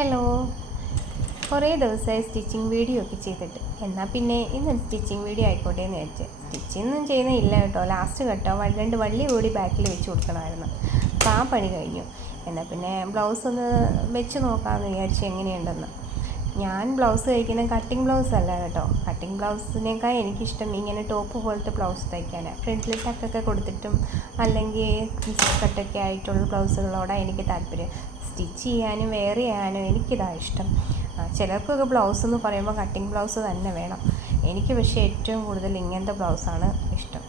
Hello, കുറേ ദിവസമായി stitching video ഒക്കെ ചെയ്തിട്ട്. എന്നാൽ പിന്നെ ഇന്നൊരു സ്റ്റിച്ചിങ് വീഡിയോ ആയിക്കോട്ടെ എന്ന് വിചാരിച്ച്. സ്റ്റിച്ചിങ്ങൊന്നും ചെയ്യുന്നില്ല കേട്ടോ. ലാസ്റ്റ് കേട്ടോ 2 വള്ളി കൂടി ബാക്കിൽ വെച്ച് കൊടുക്കണമായിരുന്നു. അപ്പോൾ ആ പണി കഴിഞ്ഞു. എന്നാൽ പിന്നെ ബ്ലൗസ് ഒന്ന് വെച്ച് നോക്കാമെന്ന് വിചാരിച്ചു എങ്ങനെയുണ്ടെന്ന്. ഞാൻ ബ്ലൗസ് തയ്ക്കുന്ന കട്ടിങ് ബ്ലൗസ് അല്ല കേട്ടോ. കട്ടിങ് ബ്ലൗസിനേക്കാൾ എനിക്കിഷ്ടം ഇങ്ങനെ ടോപ്പ് പോലത്തെ ബ്ലൗസ് തയ്ക്കാനാണ്. ഫ്രണ്ടിൽ ടക്കൊക്കെ കൊടുത്തിട്ടും അല്ലെങ്കിൽ കട്ടൊക്കെ ആയിട്ടുള്ള ബ്ലൗസുകളോടാണ് എനിക്ക് താല്പര്യം. സ്റ്റിച്ച് ചെയ്യാനും വെയർ ചെയ്യാനും എനിക്കിതാണ് ഇഷ്ടം. ചിലർക്കൊക്കെ ബ്ലൗസ് എന്ന് പറയുമ്പോൾ കട്ടിങ് ബ്ലൗസ് തന്നെ വേണം. എനിക്ക് പക്ഷേ ഏറ്റവും കൂടുതൽ ഇങ്ങനത്തെ ബ്ലൗസാണ് ഇഷ്ടം.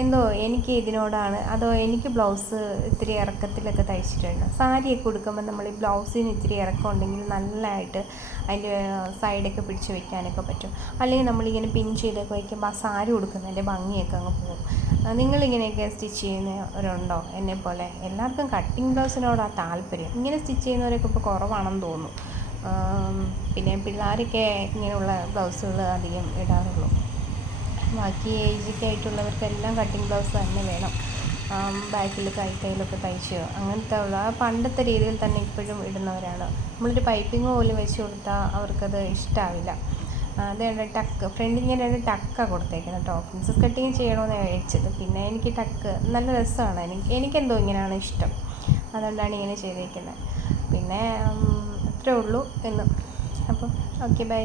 എന്തോ എനിക്ക് ഇതിനോടാണ്. അതോ എനിക്ക് ബ്ലൗസ് ഇത്തിരി ഇറക്കത്തിലൊക്കെ തയ്ച്ചിട്ടുണ്ട്. സാരിയൊക്കെ ഉടുക്കുമ്പോൾ നമ്മൾ ഈ ബ്ലൗസിന് ഇത്തിരി ഇറക്കം ഉണ്ടെങ്കിൽ നല്ലതായിട്ട് അതിൻ്റെ സൈഡൊക്കെ പിടിച്ച് വയ്ക്കാനൊക്കെ പറ്റും. അല്ലെങ്കിൽ നമ്മളിങ്ങനെ പിൻ ചെയ്തൊക്കെ വയ്ക്കുമ്പോൾ ആ സാരി ഉടുക്കുന്നതിൻ്റെ ഭംഗിയൊക്കെ അങ്ങ് പോകും. നിങ്ങളിങ്ങനെയൊക്കെ സ്റ്റിച്ച് ചെയ്യുന്നവരുണ്ടോ എന്നെപ്പോലെ? എല്ലാവർക്കും കട്ടിങ് ബ്ലൗസിനോടാണ് താല്പര്യം. ഇങ്ങനെ സ്റ്റിച്ച് ചെയ്യുന്നവരൊക്കെ ഇപ്പോൾ കുറവാണെന്ന് തോന്നുന്നു. പിന്നെ പിള്ളേരൊക്കെ ഇങ്ങനെയുള്ള ബ്ലൗസുകൾ അധികം ഇടാറുള്ളൂ. ബാക്കി ഏജൊക്കെ ആയിട്ടുള്ളവർക്കെല്ലാം കട്ടിങ് ബ്ലൗസ് തന്നെ വേണം. ബാക്കിൽ കൈത്തയിലൊക്കെ തയ്ച്ച് അങ്ങനത്തെ ഉള്ള പണ്ടത്തെ രീതിയിൽ തന്നെ ഇപ്പോഴും ഇടുന്നവരാണ്. നമ്മളൊരു പൈപ്പിംഗ് പോലും വെച്ച് കൊടുത്താൽ അവർക്കത് ഇഷ്ടമാവില്ല. അതുകൊണ്ട് ടക്ക് ഫ്രണ്ടിൽ ഞാൻ 2 ടക്കാണ് കൊടുത്തേക്കുന്നത് കേട്ടോ. പ്രിൻസസ് കട്ടിങ് ചെയ്യണമെന്ന് വിചാരിച്ചത്. പിന്നെ എനിക്ക് ടക്ക് നല്ല രസമാണ്. എനിക്കെന്തോ ഇങ്ങനെയാണ് ഇഷ്ടം. അതുകൊണ്ടാണ് ഇങ്ങനെ ചെയ്തേക്കുന്നത്. പിന്നെ അത്രേ ഉള്ളൂ എന്ന്. അപ്പം ഓക്കെ, ബൈ.